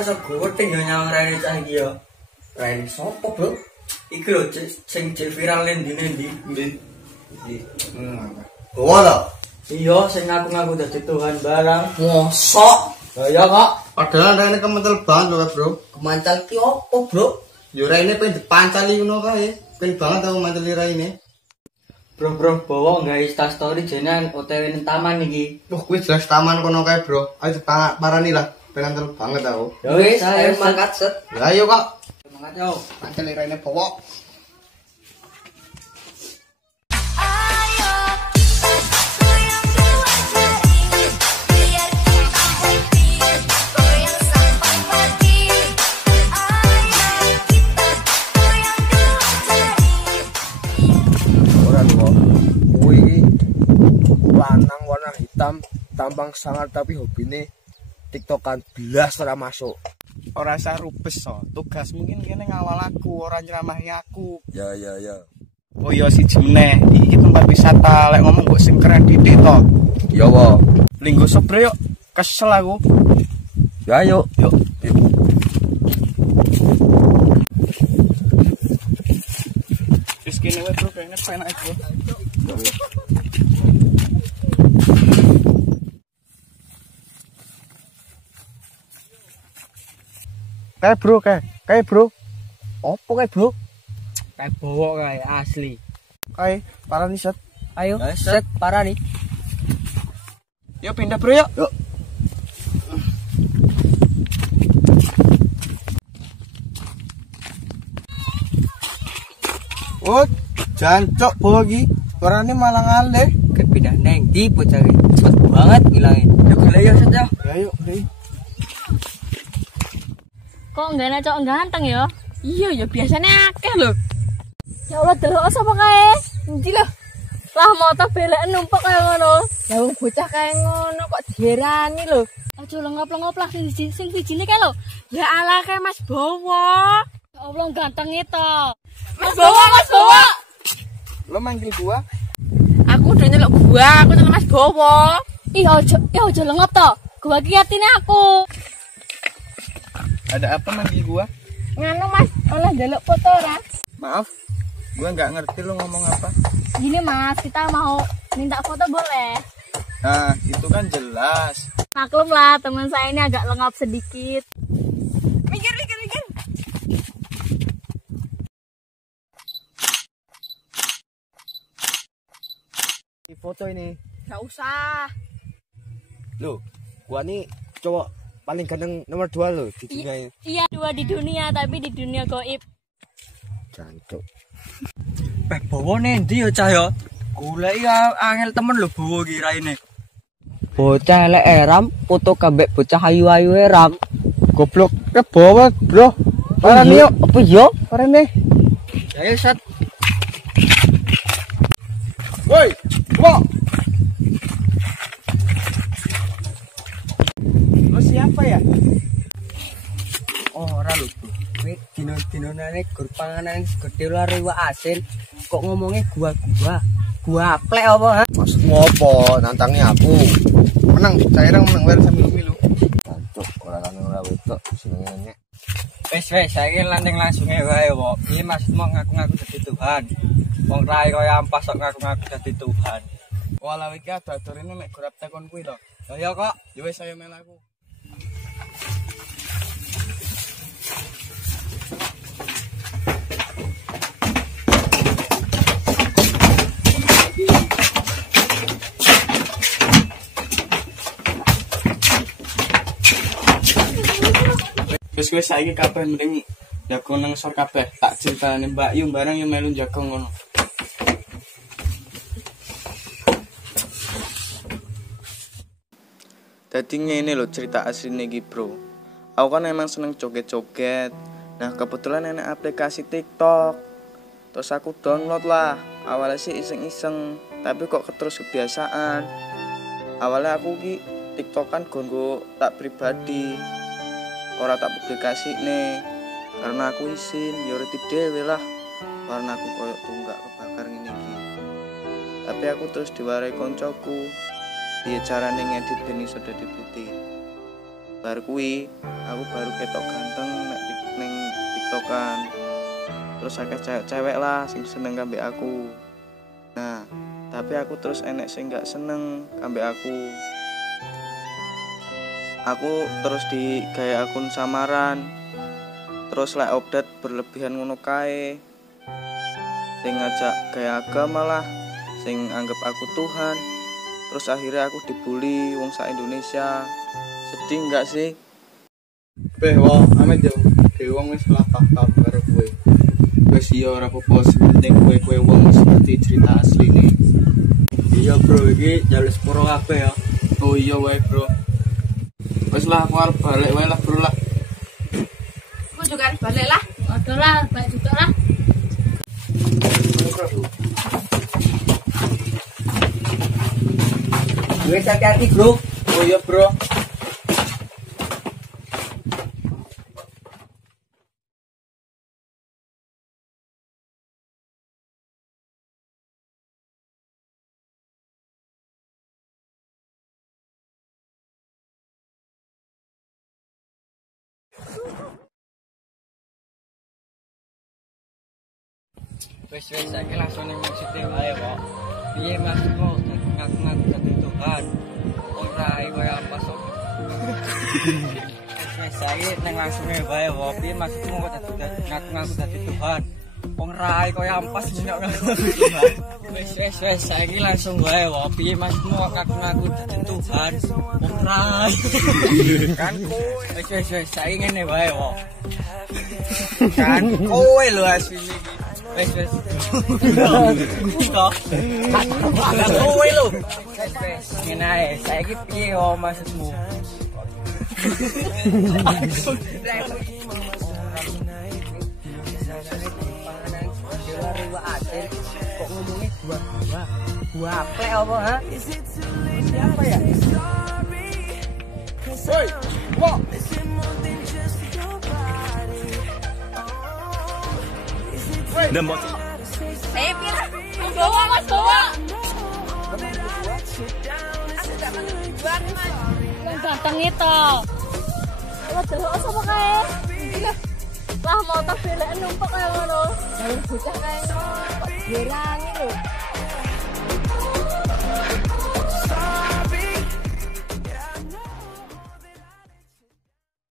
iso goting yo nyawang raine cah iki yo. Raine sopo, Bro? Iki lho sing viral ning ndi-ndi. Iki. Gowo to? Iya, sing ngaku-ngaku dadi Tuhan barang. Mosok. Ya kok. Padahal raine kementel banget lho, Bro. Kemancal ki opo, Bro? Yo raine pengen dipancali ngono kae. Pengen banget aku mancali raine. Bro, bawa gawe Insta story jenengan OTW ning taman iki. Wah, kuwi jelas taman kono kae, Bro. Ayo parani lah. Pengen banget aku. Ya wis, ayo mangkat set. Ya ayo, Kak. Mangkat yo. Mancali raine bawa. Lanang warna hitam, tampang sangar tapi hobine tiktokan belas ora masuk. Ora usah rubes so. Tugas mungkin kene ngawal aku, ora nyeramahi aku. Ya. Oh iya siji meneh, iki tempat wisata, lek ngomong kok sing keren titik to. Ya wa. Linggo sobre yuk, kesel aku. Ya yuk. Wis kene wae bro, kayaknya penak bro. Kayak bro. Opo kayak bro? Kayak bawa kae asli. Kayak parani set. Ayo, set parani. Yuk pindah bro yuk. Yuk. Oh, jancok bogi. Parani malah ngalih. Ket pindah neng di bocah iki. Cepet banget ngilangin. Yo golek yo set yo. Ayo, deh. Kok enggak ana cowok ganteng ya? Iya ya biasanya akeh lho. Ya Allah delok sapa kae? Endi lho? Lah moto belek numpuk kaya ngono. Lah wong bocah kaya ngono kok dierani lho. Aja lengop-lengop lah sing sijine kae lho. Ya Allah kae Mas Bowo. Ya Allah gantenge to. Mas Bowo. Lo manggil gua? Aku udah nyeluk gua, aku nyeluk Mas Bowo. Ih aja lengop to. Gua ki atine aku. Ada apa manggil gua? Nganu Mas, oleh njaluk foto ora? Maaf, gua nggak ngerti lo ngomong apa. Gini Mas, kita mau minta foto boleh? Nah, itu kan jelas. Maklum lah, teman saya ini agak lengap sedikit. Mikir. Di foto ini. Gak usah. Loh, gua nih cowok paling ganteng nomor 2 loh di dunia ini. Iya, 2 di dunia, tapi di dunia gaib. Jancuk. Bawa nendi yo cah yo. Golek ya angel temen lho bawa iki raine. Bocah elek eram, foto kambek bocah ayu-ayu eram. Goblok, ke bawah bro. Parani yuk. Apa yo? Parani. Ayo set. Woi, kok? Lo siapa ya? Oh, ora lho, Bro. Kowe dino-dinone gur panganan gedhe lare iwak asin, kok ngomongnya gua plek apa ha? Maksudmu apa? Nantangi aku. Menang, cairang menang bayar sambil milu. Jancuk, ora kangen ora wedok senengane. Wes saiki landing langsung wae kok. Iki maksudmu ngaku-ngaku dadi Tuhan. Wong rai kaya ampas kok ngaku-ngaku dadi Tuhan. Walau iki adorine mek gorap tekon kuwi to. Ya kok. Ya wis ayo melaku. Wis saiki kabeh mending jago nang sor kabeh. Tak critane Mbak Yu bareng yo melu jago ngono. Dadi ngene lho cerita asline iki, Bro. Aku kan emang seneng joget-joget. Nah, kebetulan enak aplikasi TikTok. Terus aku download lah. Awalnya sih iseng-iseng, tapi kok terus kebiasaan. Awalnya aku ki TikTokan gongo tak pribadi. Ora tak publikasi nih. Karena aku isin, ya urip dhewe lah. Karena aku koyo tunggak kebakar ngene iki. Tapi aku terus diwarai koncoku. Piye carane ngedit ben iso dadi putih. Bar kuwi aku baru ketok ganteng ning TikTokan. Terus akeh cewek-cewek lah sing seneng kambek aku. Nah, tapi aku terus enek sing gak seneng kambek aku. Aku terus digawe akun samaran. Terus like update berlebihan ngono kae. Sing ngajak gaya agama lah, sing anggap aku Tuhan. Terus akhirnya aku dibully wong sak Indonesia. Sedih enggak sih? Beh, wah, amet yo. Dewe wong wis salah paham karo kowe. Wis iya ora apa-apa, penting kowe wong wis ngerti cerita asline. Iya bro, iki jalur sepuro kabeh ya. Oh iya wae, Bro. Wis lah aku arep balik wae lah, Bro lah. Aku juga harus balik lah. Waduh lah, balik juga lah. Wes hati-hati bro. Oh iya, Bro. Wes saiki langsung ning maksudnya wae kok. Piye maksudmu ngaku-ngaku dadi Tuhan? Ora kaya apa sok. Wes saiki ning langsung wae kok. Piye maksudmu kok dadi ngaku-ngaku dadi Tuhan? Wong rai kaya ampas ngaku-ngaku Tuhan. Wes saiki langsung wae kok. Piye maksudmu kok ngaku-ngaku dadi Tuhan? Wong rai. Kan kowe. Wes saiki ngene wae kok. Kan kowe lho asline iki. Wes. Kok. Ada kowe lho. Wes. Ngene ae, saiki piye yo maksudmu? Kok ngomongnya gua aplek apa ha? Siapa ya? Woi, wah. Pira? Mas bawa. Yang ganteng itu. Lo delok sapa kae? Lah motor belekan numpuk kaya ngono. Lah bocah kae ngono. Kok dirangi lho.